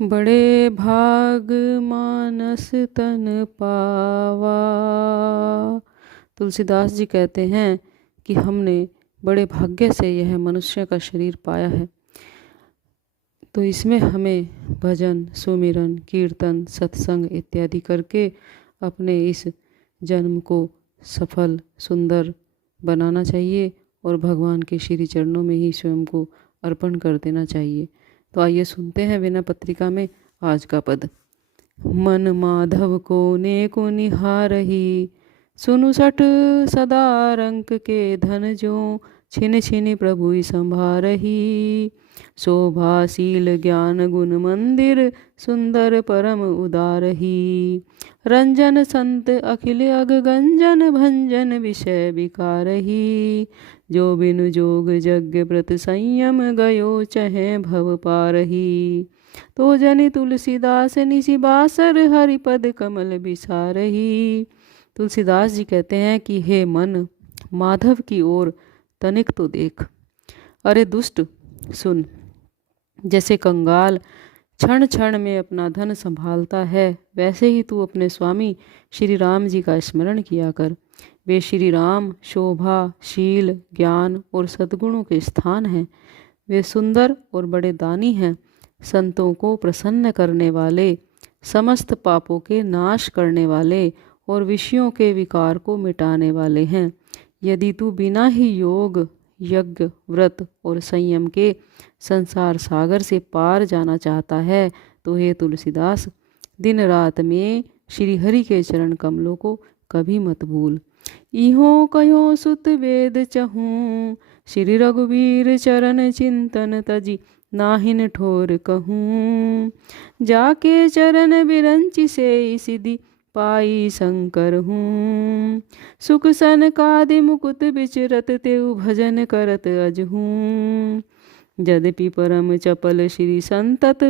बड़े भाग मानस तन पावा। तुलसीदास जी कहते हैं कि हमने बड़े भाग्य से यह मनुष्य का शरीर पाया है, तो इसमें हमें भजन, सुमिरन, कीर्तन, सत्संग इत्यादि करके अपने इस जन्म को सफल, सुंदर बनाना चाहिए और भगवान के श्री चरणों में ही स्वयं को अर्पण कर देना चाहिए। तो आइए सुनते हैं वीणा पत्रिका में आज का पद। मन माधव को निहारही, सुनु सठ सदा रंक के धन जो, छिन छिन प्रभु संभारही। शोभाशील ज्ञान गुण मंदिर, सुंदर परम उदारही। रंजन संत अखिल अग गंजन, भंजन विषय विकारही। जो बिनु जोग यज्ञ व्रत संयम, गयो चहे भव पारही। तो जनि तुलसीदास निशि बासर, हरिपद कमल बिसारही। तुलसीदास जी कहते हैं कि हे मन, माधव की ओर तनिक तो देख। अरे दुष्ट सुन, जैसे कंगाल क्षण क्षण में अपना धन संभालता है, वैसे ही तू अपने स्वामी श्री राम जी का स्मरण किया कर। वे श्री राम शोभा, शील, ज्ञान और सद्गुणों के स्थान हैं। वे सुंदर और बड़े दानी हैं, संतों को प्रसन्न करने वाले, समस्त पापों के नाश करने वाले और विषयों के विकार को मिटाने वाले हैं। यदि तू बिना ही योग, यज्ञ, व्रत और संयम के संसार सागर से पार जाना चाहता है, तो हे तुलसीदास, दिन रात में श्री हरि के चरण कमलों को कभी मत भूल। इहो कयो सुत वेद चहूँ, श्री रघुवीर चरण चिंतन तजी, नाहिन ठोर कहूँ। जाके चरण बिरंचि से सिद्धि, पाई शंकर हूँ। सुख सन कादि मुकुत बिचरत, तेउ भजन करत अजहूँ। यद्यपि परम चपल श्री संतत,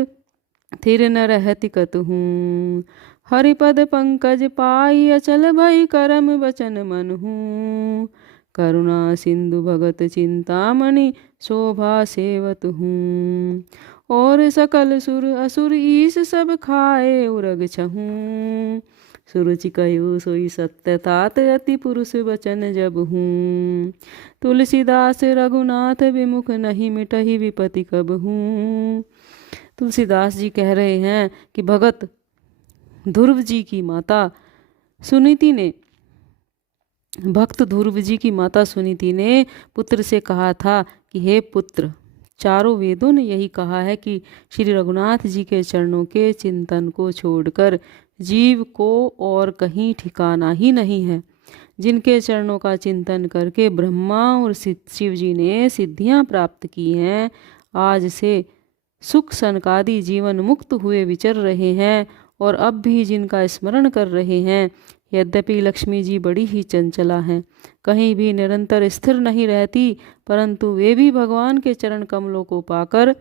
थिर न रहति कतहूँ। हरिपद पंकज पाई, अचल भई करम बचन मन हूँ। करुणा सिंधु भगत चिंतामणि, शोभा सेवत हूँ। और सकल सुर असुर ईस, सब खाए उरग छहूँ। सुरुचि कयो सोई सत्य तात, अति पुरुष वचन जब हूँ। तुलसीदास रघुनाथ विमुख, नहीं मिटहि विपति कब हूँ। तुलसीदास जी कह रहे हैं कि भगत ध्रुव जी की माता सुनीति ने, भक्त ध्रुव जी की माता सुनीति ने पुत्र से कहा था कि हे पुत्र, चारों वेदों ने यही कहा है कि श्री रघुनाथ जी के चरणों के चिंतन को छोड़कर जीव को और कहीं ठिकाना ही नहीं है। जिनके चरणों का चिंतन करके ब्रह्मा और शिव जी ने सिद्धियां प्राप्त की हैं, आज से सुख सनकादि जीवन मुक्त हुए विचर रहे हैं और अब भी जिनका स्मरण कर रहे हैं। यद्यपि लक्ष्मी जी बड़ी ही चंचला हैं, कहीं भी निरंतर स्थिर नहीं रहती, परंतु वे भी भगवान के चरण कमलों को पाकर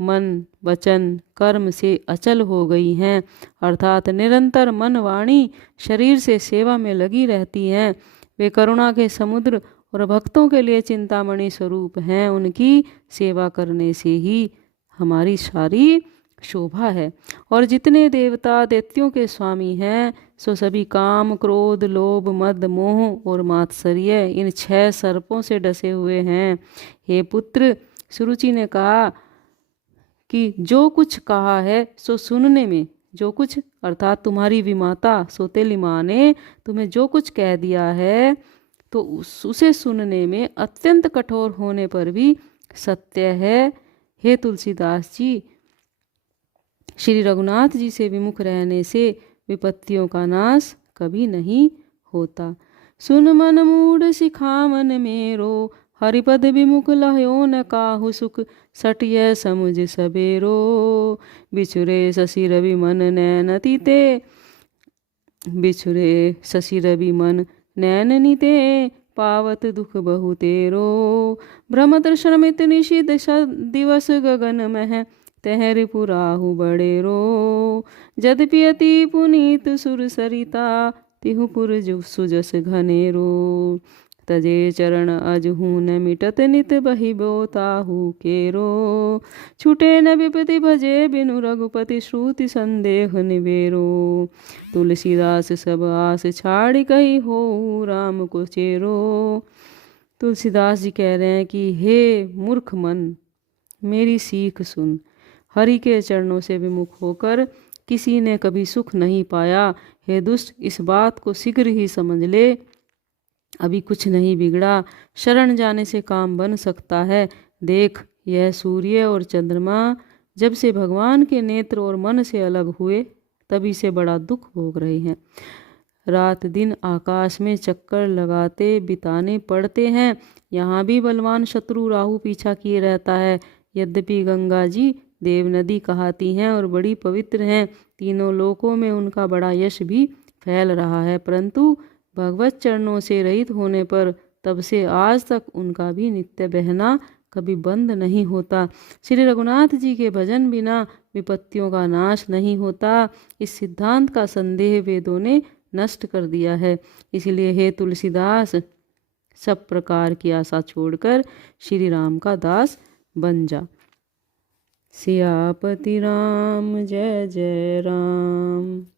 मन, वचन, कर्म से अचल हो गई हैं, अर्थात निरंतर मन, वाणी, शरीर से सेवा में लगी रहती हैं। वे करुणा के समुद्र और भक्तों के लिए चिंतामणि स्वरूप हैं। उनकी सेवा करने से ही हमारी सारी शोभा है। और जितने देवता दैत्यों के स्वामी हैं, सो सभी काम, क्रोध, लोभ, मद, मोह और मात्सर्य, इन 6 सर्पों से डसे हुए हैं। हे पुत्र, सुरुचि ने कहा कि जो कुछ कहा है सो सुनने में, जो कुछ अर्थात तुम्हारी विमाता सौतेली माँ ने तुम्हें जो कुछ कह दिया है, तो उसे सुनने में अत्यंत कठोर होने पर भी सत्य है। हे तुलसीदास जी, श्री रघुनाथ जी से विमुख रहने से विपत्तियों का नाश कभी नहीं होता। सुन मन मूढ़ सिखावन मेरो, हरिपद विमुख लहयो न काहु सुख, सटिय समुझ सबेरो। बिछुरे शशि रवि मन नैन तीते, बिछुरे शशि रवि मन नैन नीते, पावत दुख बहु तेरो। भ्रमत श्रमित निशित दिवस गगन मह, तहर पुराहु बड़ेरो। यद्यपि अति पुनीत सुर सरिता, तिहु पुर सुजस घनेरो। तजे चरण अजहू न मिटत नित बहि बोताहू केरो। छूटे न विपति भजे बिनु रघुपति श्रुति संदेह निबेरो। तुलसीदास सब आस छाड़ी कही हो राम को चेरो। तुलसीदास जी कह रहे हैं कि हे मूर्ख मन, मेरी सीख सुन। हरि के चरणों से विमुख होकर किसी ने कभी सुख नहीं पाया। हे दुष्ट, इस बात को शीघ्र ही समझ ले। अभी कुछ नहीं बिगड़ा, शरण जाने से काम बन सकता है। देख, यह सूर्य और चंद्रमा जब से भगवान के नेत्र और मन से अलग हुए तभी से बड़ा दुख भोग रहे हैं। रात दिन आकाश में चक्कर लगाते बिताने पड़ते हैं। यहाँ भी बलवान शत्रु राहु पीछा किए रहता है। यद्यपि गंगा जी देव नदी कहाती हैं और बड़ी पवित्र हैं, तीनों लोकों में उनका बड़ा यश भी फैल रहा है, परंतु भगवत चरणों से रहित होने पर तब से आज तक उनका भी नित्य बहना कभी बंद नहीं होता। श्री रघुनाथ जी के भजन बिना विपत्तियों का नाश नहीं होता। इस सिद्धांत का संदेह वेदों ने नष्ट कर दिया है। इसलिए हे तुलसीदास, सब प्रकार की आशा छोड़कर श्री राम का दास बन जा। सियापति राम जय जय राम।